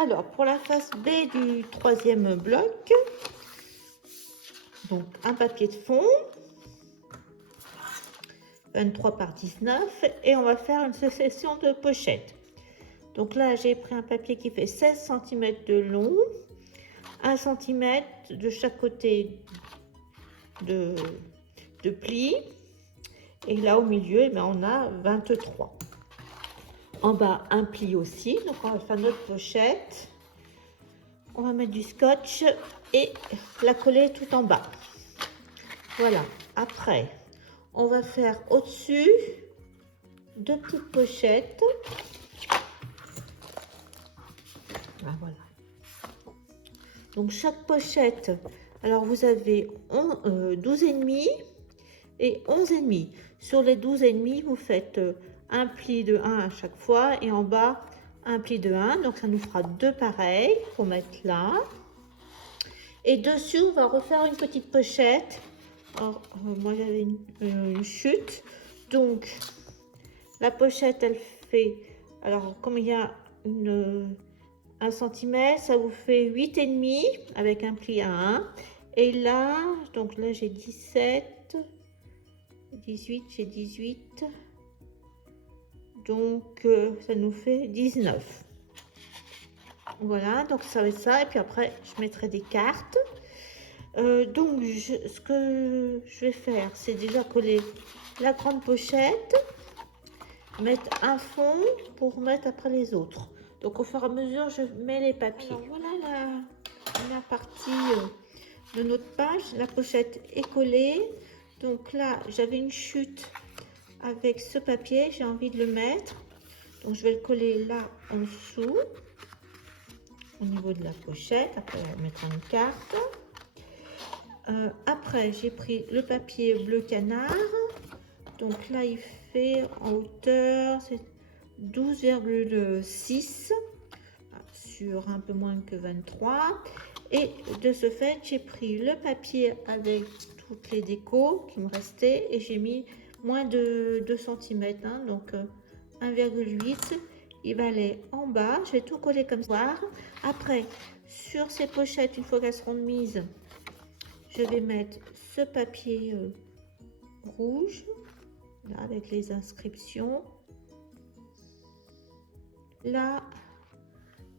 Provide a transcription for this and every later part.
Alors, pour la face B du troisième bloc, donc un papier de fond, 23 par 19, et on va faire une succession de pochettes. Donc là, j'ai pris un papier qui fait 16 cm de long, 1 cm de chaque côté de pli, et là au milieu, eh bien, on a 23. En bas, un pli aussi, donc on va faire notre pochette. On va mettre du scotch et la coller tout en bas. Voilà. Après, on va faire au-dessus 2 petites pochettes. Ah, voilà. Donc chaque pochette, alors vous avez 12,5 et 11,5. Sur les 12,5, vous faites un pli de 1 à chaque fois et en bas un pli de 1. Donc ça nous fera 2 pareils pour mettre là. Et dessus, on va refaire une petite pochette. Alors, moi j'avais une chute. Donc la pochette, elle fait, alors comme il y a 1 cm, ça vous fait 8,5 avec un pli à 1. Et là, donc là j'ai 17, 18, j'ai 18. Donc ça nous fait 19. Voilà, donc ça va être ça. Et puis après, je mettrai des cartes. Donc, ce que je vais faire, c'est déjà coller la grande pochette, mettre un fond pour mettre après les autres. Donc, au fur et à mesure, je mets les papiers. Alors, voilà la partie de notre page. La pochette est collée. Donc là, j'avais une chute avec ce papier. J'ai envie de le mettre. Donc, je vais le coller là en dessous, au niveau de la pochette. Après, on mettra une carte. Après, j'ai pris le papier bleu canard. Donc là, il fait en hauteur 12,6 sur un peu moins que 23. Et de ce fait, j'ai pris le papier avec toutes les décos qui me restaient et j'ai mis moins de 2 cm, hein, donc 1,8. Il va aller en bas. Je vais tout coller comme ça. Après, sur ces pochettes, une fois qu'elles seront mises, je vais mettre ce papier rouge, là, avec les inscriptions. Là,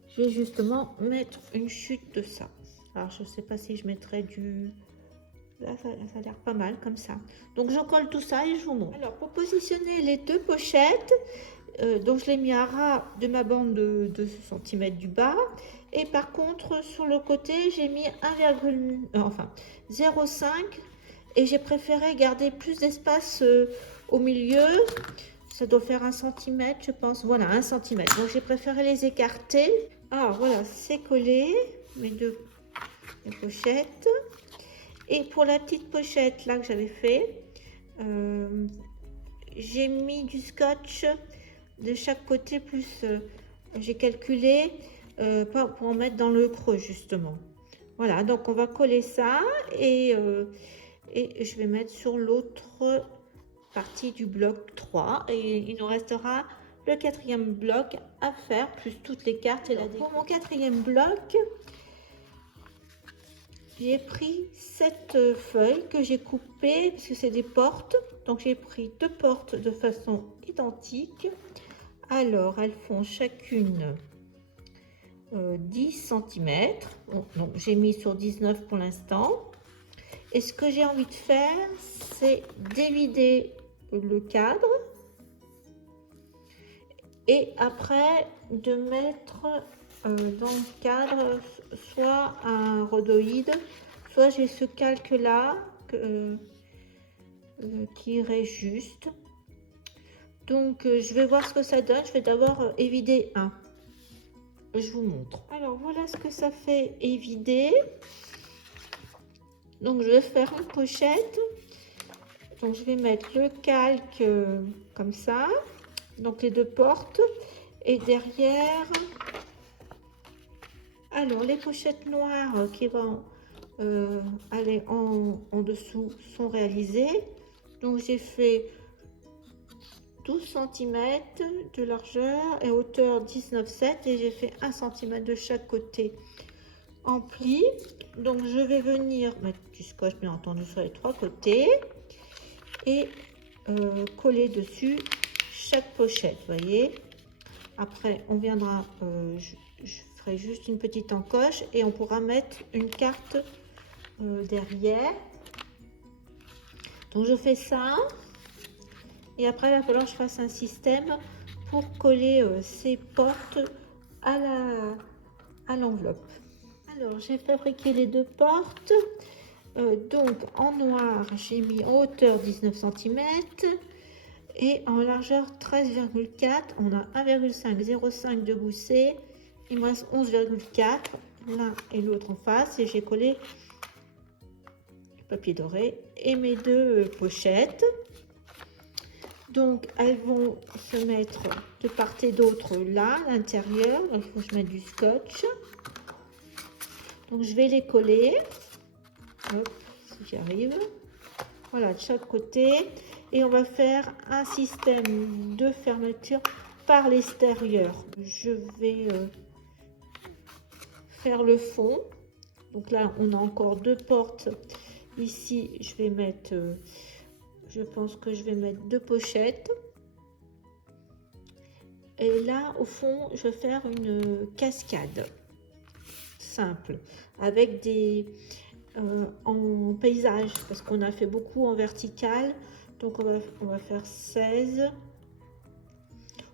je vais justement mettre une chute de ça. Alors, je ne sais pas si je mettrai du... Là, ça a l'air pas mal comme ça. Donc, je colle tout ça et je vous montre. Alors, pour positionner les 2 pochettes, donc je l'ai mis à ras de ma bande de 2 cm du bas. Et par contre, sur le côté, j'ai mis 0,5 et j'ai préféré garder plus d'espace au milieu. Ça doit faire 1 cm, je pense. Voilà, 1 cm. Donc, j'ai préféré les écarter. Alors, voilà, c'est collé, mes 2 pochettes. Et pour la petite pochette, là, que j'avais fait, j'ai mis du scotch de chaque côté, plus j'ai calculé pour en mettre dans le creux, justement. Voilà, donc on va coller ça et je vais mettre sur l'autre partie du bloc 3 et il nous restera le 4e bloc à faire, plus toutes les cartes et la déco. Pour mon 4e bloc, j'ai pris cette feuille que j'ai coupée parce que c'est des portes. Donc j'ai pris 2 portes de façon identique. Alors elles font chacune 10 cm. Donc j'ai mis sur 19 pour l'instant. Et ce que j'ai envie de faire, c'est d'évider le cadre. Et après de mettre dans le cadre soit un rhodoïde, soit j'ai ce calque là qui irait juste. Donc je vais voir ce que ça donne. Je vais d'abord évider un. Je vous montre. Alors voilà ce que ça fait évider. Donc je vais faire une pochette. Donc je vais mettre le calque comme ça. Donc les 2 portes. Et derrière, alors les pochettes noires qui vont aller en dessous sont réalisées. Donc j'ai fait 12 cm de largeur et hauteur 19,7 et j'ai fait 1 cm de chaque côté en pli. Donc je vais venir mettre du scotch bien entendu sur les 3 côtés et coller dessus chaque pochette, voyez. Après on viendra, je ferai juste une petite encoche et on pourra mettre une carte derrière. Donc je fais ça et après il va falloir que je fasse un système pour coller ces portes à l'enveloppe. Alors j'ai fabriqué les 2 portes. Donc en noir j'ai mis en hauteur 19 cm et en largeur 13,4. On a 1,505 de gousset. Il me reste 11,4 l'un et l'autre en face et j'ai collé le papier doré et mes 2 pochettes. Donc elles vont se mettre de part et d'autre là à l'intérieur. Donc il faut que je mette du scotch. Donc je vais les coller. Hop, si j'y arrive. Voilà, de chaque côté. Et on va faire un système de fermeture par l'extérieur. Je vais faire le fond. Donc là, on a encore 2 portes. Ici, je vais mettre, je pense que je vais mettre 2 pochettes. Et là, au fond, je vais faire une cascade simple avec des en paysage parce qu'on a fait beaucoup en vertical. Donc on va faire 16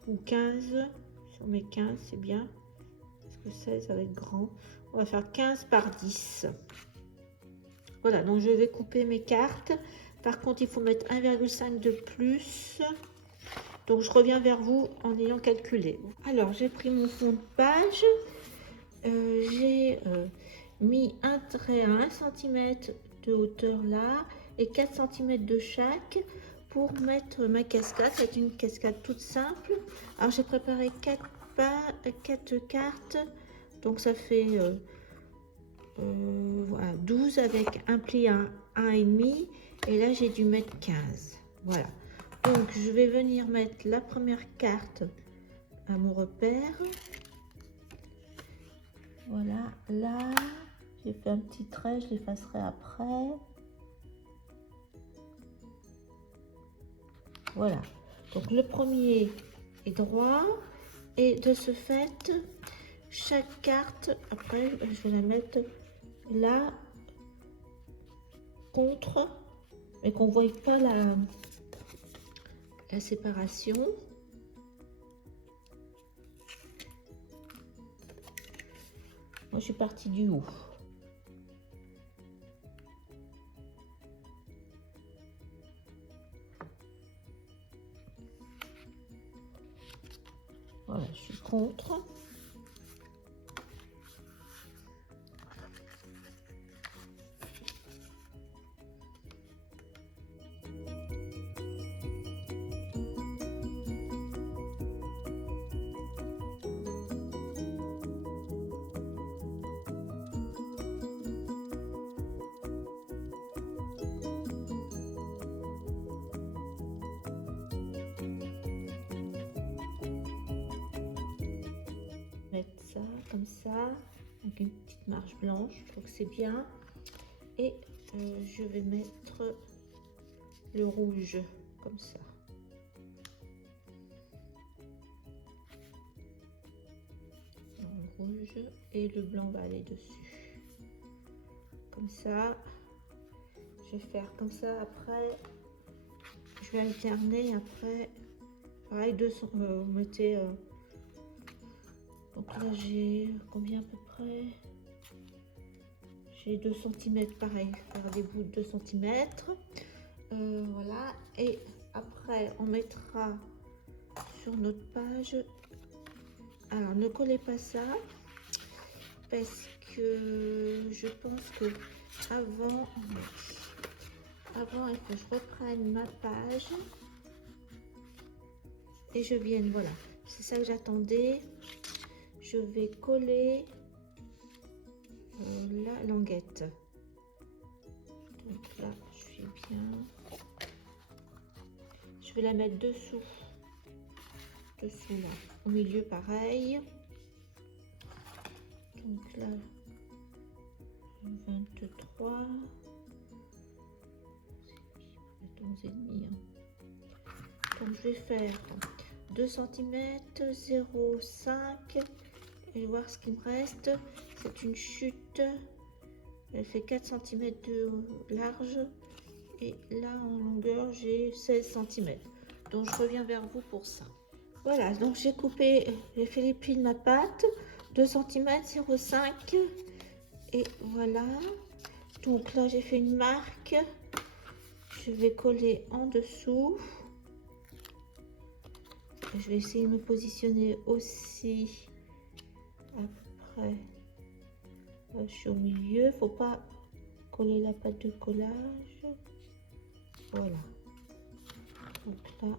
ou 15. Sur mes 15, c'est bien. Parce que 16, ça va être grand. On va faire 15 par 10. Voilà, donc je vais couper mes cartes. Par contre, il faut mettre 1,5 de plus. Donc je reviens vers vous en ayant calculé. Alors, j'ai pris mon fond de page. J'ai mis un trait à 1 cm de hauteur là et 4 cm de chaque pour mettre ma cascade. C'est une cascade toute simple. Alors j'ai préparé 4 cartes, donc ça fait voilà, 12 avec un pli à 1,5 et là j'ai dû mettre 15. Voilà, donc je vais venir mettre la première carte à mon repère. Voilà, là j'ai fait un petit trait, je l'effacerai après. Voilà, donc le premier est droit et de ce fait chaque carte après je vais la mettre là contre, mais qu'on ne voit pas la séparation. Moi je suis partie du haut. Voilà, je suis contre. Mettre ça comme ça avec une petite marge blanche, je trouve que c'est bien. Et je vais mettre le rouge comme ça. Le rouge et le blanc va aller dessus comme ça. Je vais faire comme ça. Après je vais alterner. Après pareil, vous mettez donc là j'ai combien à peu près, j'ai 2 cm pareil, faire des bouts de 2 cm. Voilà, et après on mettra sur notre page. Alors ne collez pas ça parce que je pense que avant il faut que je reprenne ma page et je vienne, voilà, c'est ça que j'attendais. Je vais coller la languette. Donc là, je suis bien. Je vais la mettre dessous dessous là, au milieu pareil. Donc là 23, 11 et demi. Donc je vais faire 2 cm, 0,5 et voir ce qui me reste. C'est une chute, elle fait 4 cm de large et là en longueur j'ai 16 cm. Donc je reviens vers vous pour ça. Voilà, donc j'ai coupé, j'ai fait les plis de ma pâte, 2 cm, 0,5 et voilà. Donc là j'ai fait une marque, je vais coller en dessous. Je vais essayer de me positionner aussi. Après, je suis au milieu, faut pas coller la pâte de collage. Voilà. Donc là,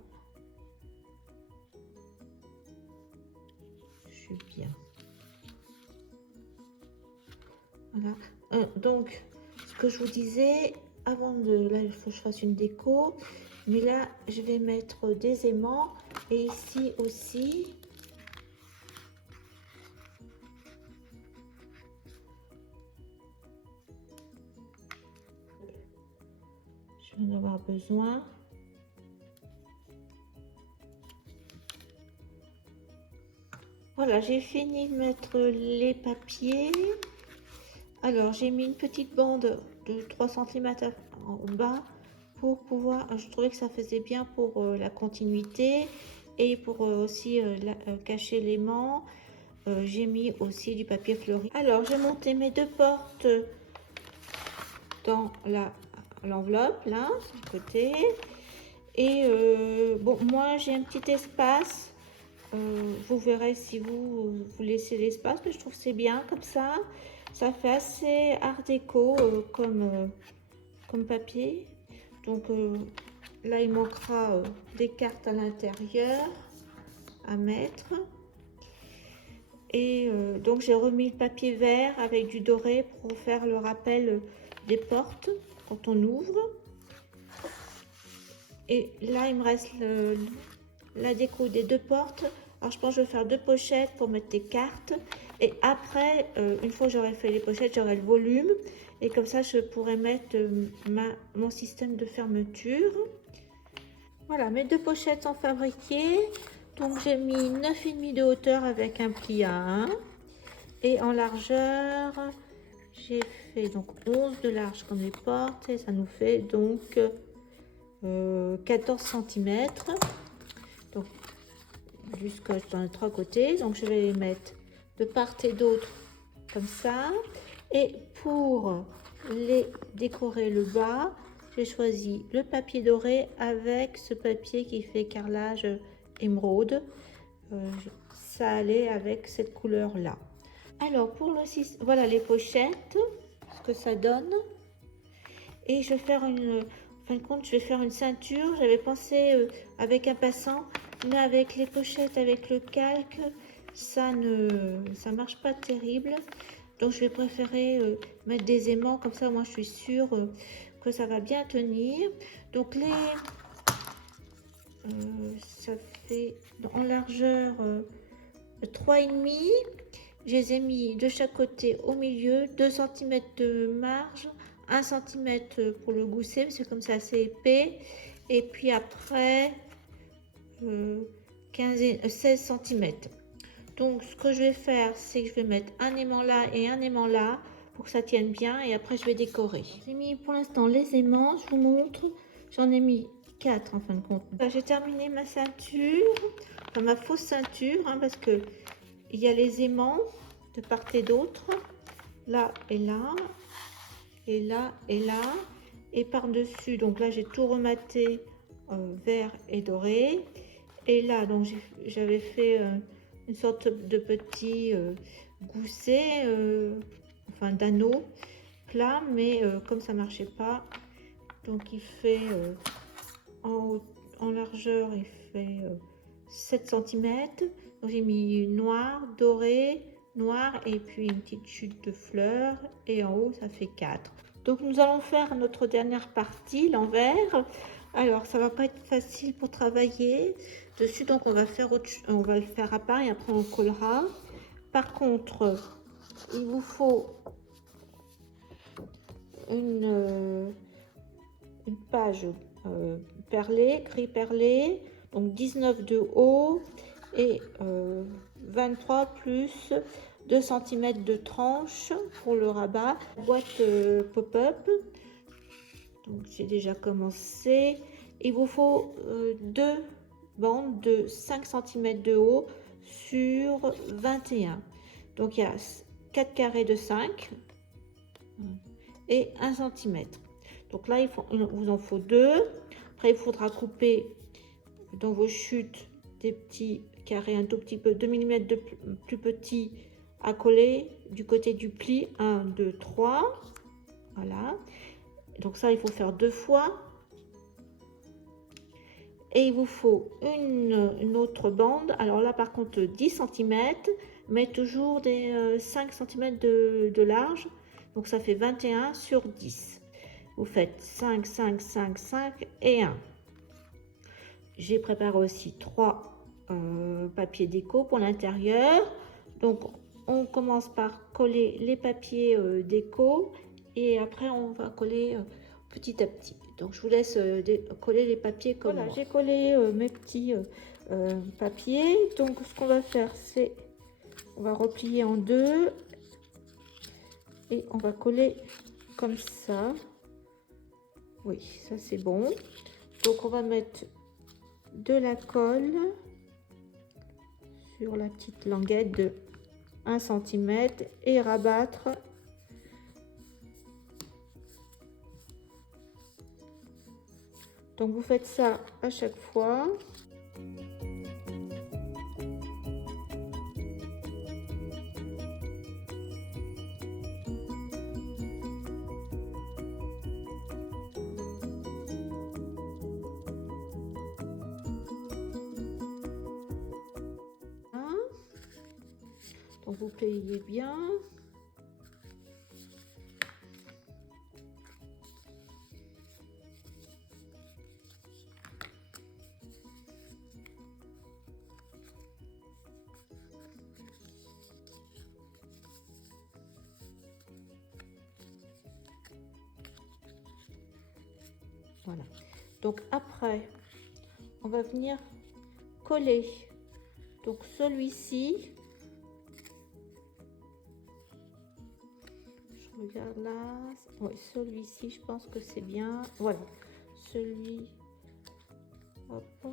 je suis bien. Voilà. Donc, ce que je vous disais, avant de... Là, il faut que je fasse une déco. Mais là, je vais mettre des aimants. Et ici aussi. Je vais en avoir besoin. Voilà, j'ai fini de mettre les papiers. Alors, j'ai mis une petite bande de 3 cm en bas pour pouvoir... Je trouvais que ça faisait bien pour la continuité et pour aussi cacher l'aimant. J'ai mis aussi du papier fleuri. Alors, j'ai monté mes 2 portes dans l'enveloppe, là, sur le côté. Et bon, moi, j'ai un petit espace. Vous verrez si vous laissez l'espace, mais je trouve que c'est bien comme ça. Ça fait assez art déco comme papier. Donc là, il manquera des cartes à l'intérieur à mettre. Et donc j'ai remis le papier vert avec du doré pour faire le rappel des portes quand on ouvre. Et là, il me reste la déco des 2 portes. Alors je pense que je vais faire 2 pochettes pour mettre des cartes. Et après, une fois que j'aurai fait les pochettes, j'aurai le volume. Et comme ça, je pourrai mettre mon système de fermeture. Voilà, mes 2 pochettes sont fabriquées. Donc j'ai mis 9,5 de hauteur avec un pli à 1. Et en largeur, j'ai fait donc 11 de large comme les portes. Et ça nous fait donc 14 cm. Donc jusque dans les 3 côtés. Donc je vais les mettre de part et d'autre comme ça. Et pour les décorer le bas, j'ai choisi le papier doré avec ce papier qui fait carrelage émeraude. Ça allait avec cette couleur là. Alors pour le voilà les pochettes, ce que ça donne. Et je vais faire une... En fin de compte, je vais faire une ceinture. J'avais pensé avec un passant, mais avec les pochettes, avec le calque, ça marche pas terrible. Donc je vais préférer mettre des aimants, comme ça moi je suis sûre que ça va bien tenir. Donc ça fait en largeur 3,5. Je les ai mis de chaque côté au milieu, 2 cm de marge, 1 cm pour le gousset, parce que comme c'est assez épais. Et puis après 16 cm. Donc ce que je vais faire, c'est que je vais mettre un aimant là et un aimant là pour que ça tienne bien, et après je vais décorer. J'ai mis pour l'instant les aimants, je vous montre. J'en ai mis 4 en fin de compte. J'ai terminé ma ceinture, enfin ma fausse ceinture, hein, parce que il y a les aimants de part et d'autre, là et là, et là et là, et par dessus. Donc là j'ai tout rematé vert et doré, et là donc j'avais fait une sorte de petit gousset, enfin d'anneau plat, mais comme ça marchait pas, donc il fait en largeur il fait 7 cm. Donc j'ai mis noir, doré, noir, et puis une petite chute de fleurs, et en haut ça fait 4. Donc nous allons faire notre dernière partie, l'envers. Alors, ça va pas être facile pour travailler dessus, donc on va le faire à part et après on collera. Par contre, il vous faut une page perlée, gris perlé, donc 19 de haut et 23 plus 2 cm de tranche pour le rabat. Boîte pop-up. Donc j'ai déjà commencé. Il vous faut deux bandes de 5 cm de haut sur 21. Donc il y a 4 carrés de 5 et 1 cm. Donc là, il vous en faut 2. Après, il faudra couper dans vos chutes des petits carrés un tout petit peu, 2 mm de plus petits à coller du côté du pli. 1, 2, 3. Voilà. Donc ça, il faut faire 2 fois. Et il vous faut une autre bande. Alors là, par contre, 10 cm, mais toujours des 5 cm de large. Donc ça fait 21 sur 10. Vous faites 5, 5, 5, 5 et 1. J'ai préparé aussi 3 papiers déco pour l'intérieur. Donc, on commence par coller les papiers déco et après, on va coller petit à petit. Donc, je vous laisse coller les papiers comme voilà, j'ai collé mes petits papiers. Donc, ce qu'on va faire, c'est on va replier en deux et on va coller comme ça. Oui, ça c'est bon. Donc on va mettre de la colle sur la petite languette de 1 cm et rabattre donc vous faites ça à chaque fois. Donc vous pliez bien. Voilà. Donc après, on va venir coller. Donc celui-ci. Regarde là, oui, celui-ci, je pense que c'est bien. Voilà, celui, hop,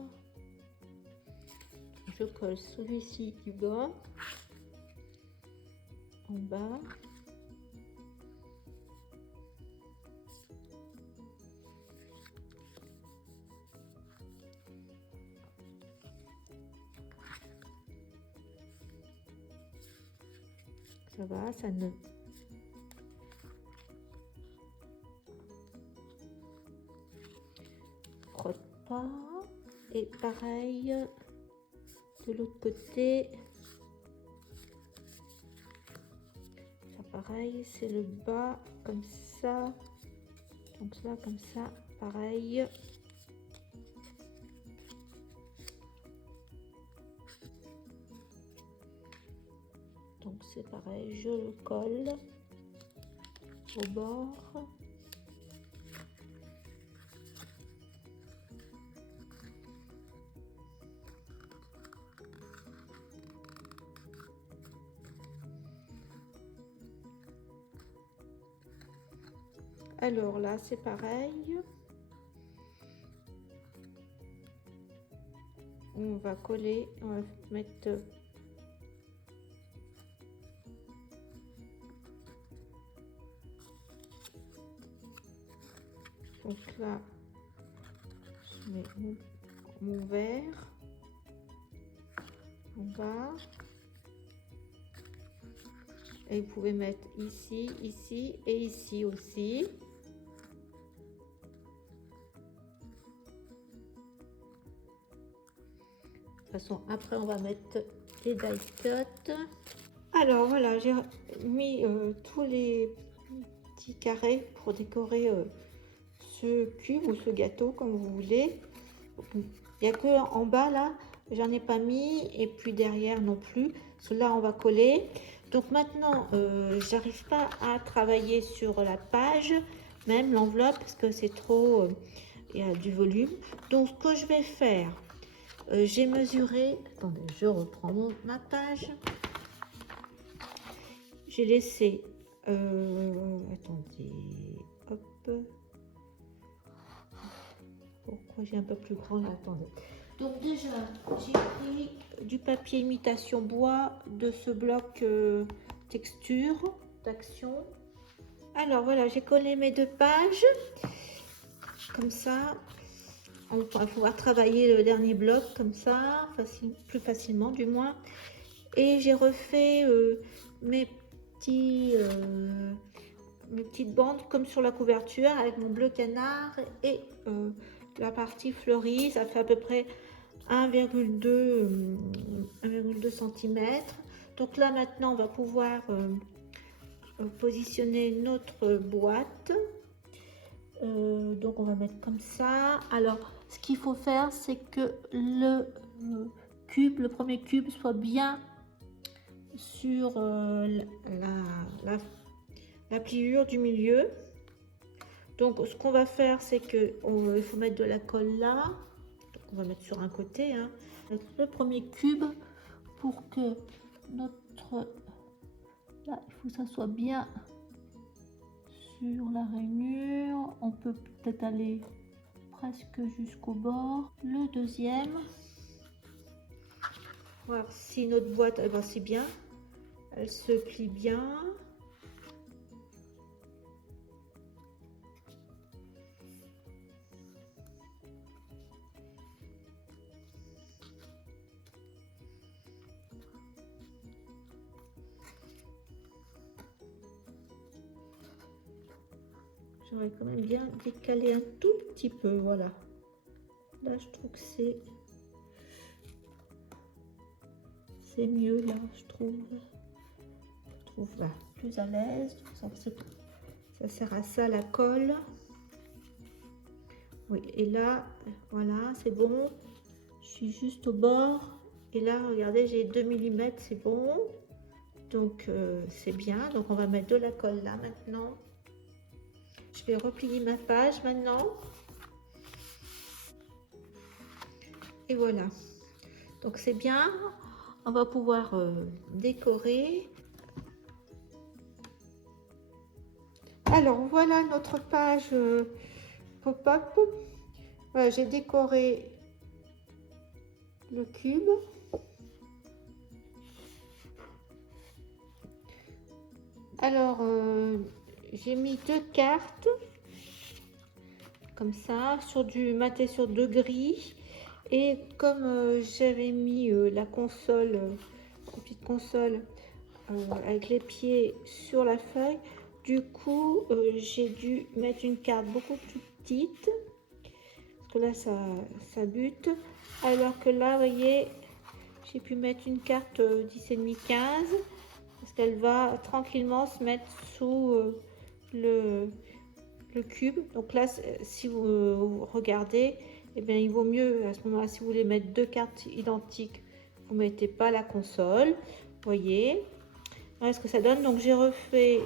je colle celui-ci du bas, en bas. Ça va, ça ne frotte pas. Et pareil de l'autre côté. Ça pareil, c'est le bas comme ça. Donc là comme ça, pareil. Donc c'est pareil, je le colle au bord. Alors là, c'est pareil. On va coller, on va mettre donc là, je mets mon verre en bas. Et vous pouvez mettre ici, ici et ici aussi. De toute façon, après, on va mettre les die cut. Alors voilà, j'ai mis tous les petits carrés pour décorer ce cube ou ce gâteau comme vous voulez. Il n'y a que en bas là, j'en ai pas mis, et puis derrière non plus. Cela on va coller. Donc maintenant, j'arrive pas à travailler sur la page, même l'enveloppe, parce que c'est trop, il y a du volume. Donc ce que je vais faire, j'ai mesuré, attendez, je reprends ma page. J'ai laissé, attendez, hop. Pourquoi j'ai un peu plus grand là, attendez. Donc déjà, j'ai pris du papier imitation bois de ce bloc texture d'action. Alors voilà, j'ai collé mes 2 pages. Comme ça, on va pouvoir travailler le dernier bloc comme ça, plus facilement du moins. Et j'ai refait mes petites bandes comme sur la couverture avec mon bleu canard et la partie fleurie. Ça fait à peu près 1,2 cm. Donc là maintenant on va pouvoir positionner notre boîte. Donc on va mettre comme ça. Alors ce qu'il faut faire, c'est que le premier cube soit bien sur la pliure du milieu. Donc ce qu'on va faire, c'est que il faut mettre de la colle là. Donc, on va mettre sur un côté, hein, le premier cube pour que notre, là il faut que ça soit bien sur la rainure. On peut peut-être aller presque jusqu'au bord. Le deuxième, voir si notre boîte, eh ben, c'est bien, elle se plie bien. J'aurais quand même bien décalé un tout petit peu, voilà. Là, je trouve que c'est mieux, là, je trouve là, plus à l'aise. Ça sert à ça, la colle. Oui, et là, voilà, c'est bon. Je suis juste au bord. Et là, regardez, j'ai 2 mm, c'est bon. Donc, c'est bien. Donc, on va mettre de la colle là, maintenant. Je vais replier ma page maintenant. Et voilà. Donc c'est bien. On va pouvoir décorer. Alors voilà notre page pop-up. Voilà, j'ai décoré le cube. Alors j'ai mis 2 cartes comme ça sur du mat et sur 2 gris. Et comme j'avais mis la console, la petite console avec les pieds sur la feuille, du coup j'ai dû mettre une carte beaucoup plus petite parce que là ça bute, alors que là vous voyez j'ai pu mettre une carte 10,5 15 parce qu'elle va tranquillement se mettre sous le cube. Donc là si vous regardez, eh bien, il vaut mieux à ce moment-là, si vous voulez mettre 2 cartes identiques, vous ne mettez pas la console. Vous voyez, voilà ce que ça donne. Donc j'ai refait,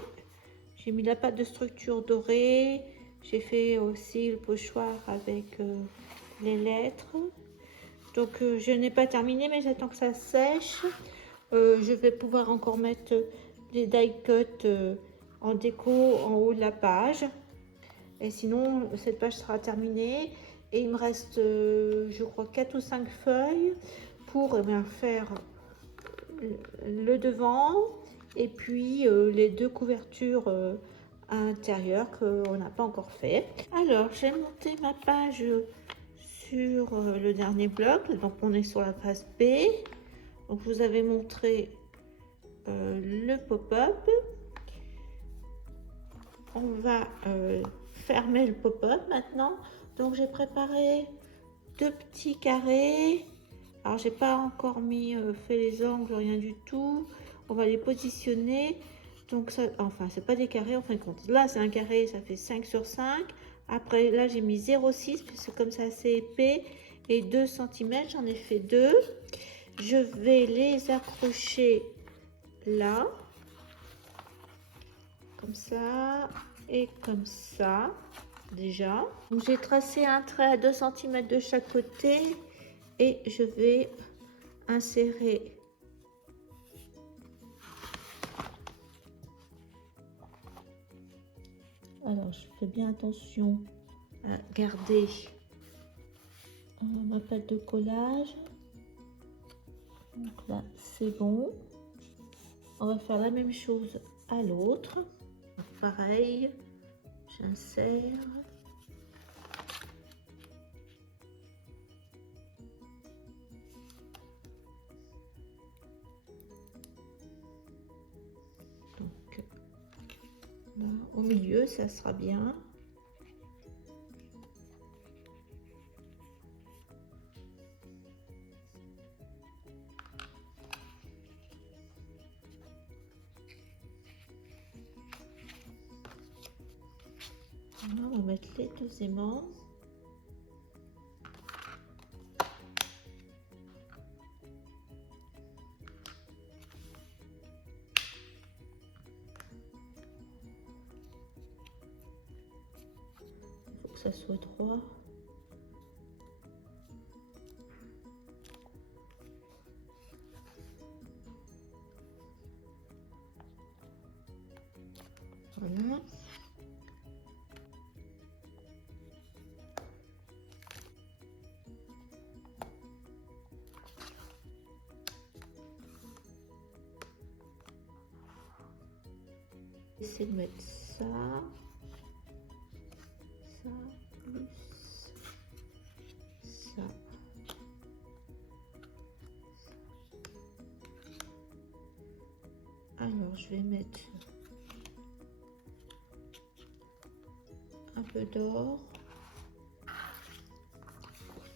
j'ai mis la pâte de structure dorée, j'ai fait aussi le pochoir avec les lettres. Donc je n'ai pas terminé, mais j'attends que ça sèche. Je vais pouvoir encore mettre les die cut en déco en haut de la page. Et sinon, cette page sera terminée. Et il me reste, je crois, 4 ou 5 feuilles pour faire le devant et puis les 2 couvertures à l'intérieur qu'on n'a pas encore fait. Alors, j'ai monté ma page sur le dernier bloc. Donc, on est sur la phase B. Donc, je vous avais montré le pop-up. On va fermer le pop-up maintenant. Donc j'ai préparé 2 petits carrés. Alors j'ai pas encore fait les angles, rien du tout. On va les positionner. Donc ça, enfin c'est pas des carrés en fin de compte. Là c'est un carré, ça fait 5 sur 5. Après, là, j'ai mis 0,6 puisque comme ça, c'est épais. Et 2 cm, j'en ai fait 2. Je vais les accrocher là. Comme ça et comme ça, déjà. Donc, j'ai tracé un trait à 2 cm de chaque côté. Et je vais insérer alors je fais bien attention à garder ma pâte de collage. Donc là c'est bon, on va faire la même chose à l'autre. Pareil, j'insère. Donc là, au milieu, ça sera bien. Là, on va mettre les deux aimants. Il faut que ça soit droit. Voilà. Essayer de mettre ça, plus ça. Alors je vais mettre un peu d'or.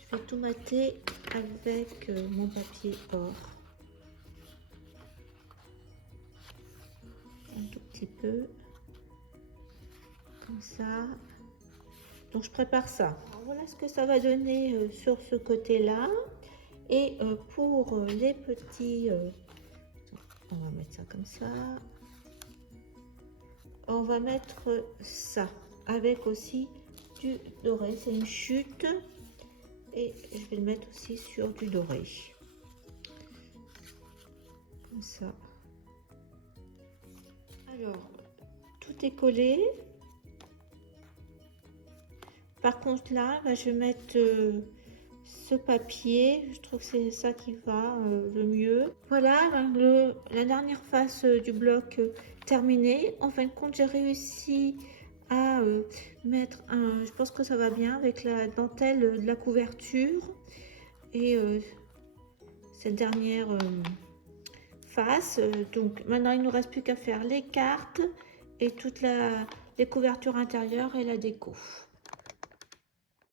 Je vais tout mater avec mon papier or. Un tout petit peu. Comme ça. Donc je prépare ça. Alors, voilà ce que ça va donner sur ce côté-là. Et pour les petits... on va mettre ça comme ça. On va mettre ça avec aussi du doré. C'est une chute. Et je vais le mettre aussi sur du doré. Comme ça. Alors, tout est collé. Par contre là, je vais mettre ce papier. Je trouve que c'est ça qui va le mieux. Voilà, la dernière face du bloc terminée. En fin de compte, j'ai réussi à mettre un... Je pense que ça va bien avec la dentelle de la couverture. Et cette dernière face. Donc maintenant, il ne nous reste plus qu'à faire les cartes et toutes les couvertures intérieures et la déco.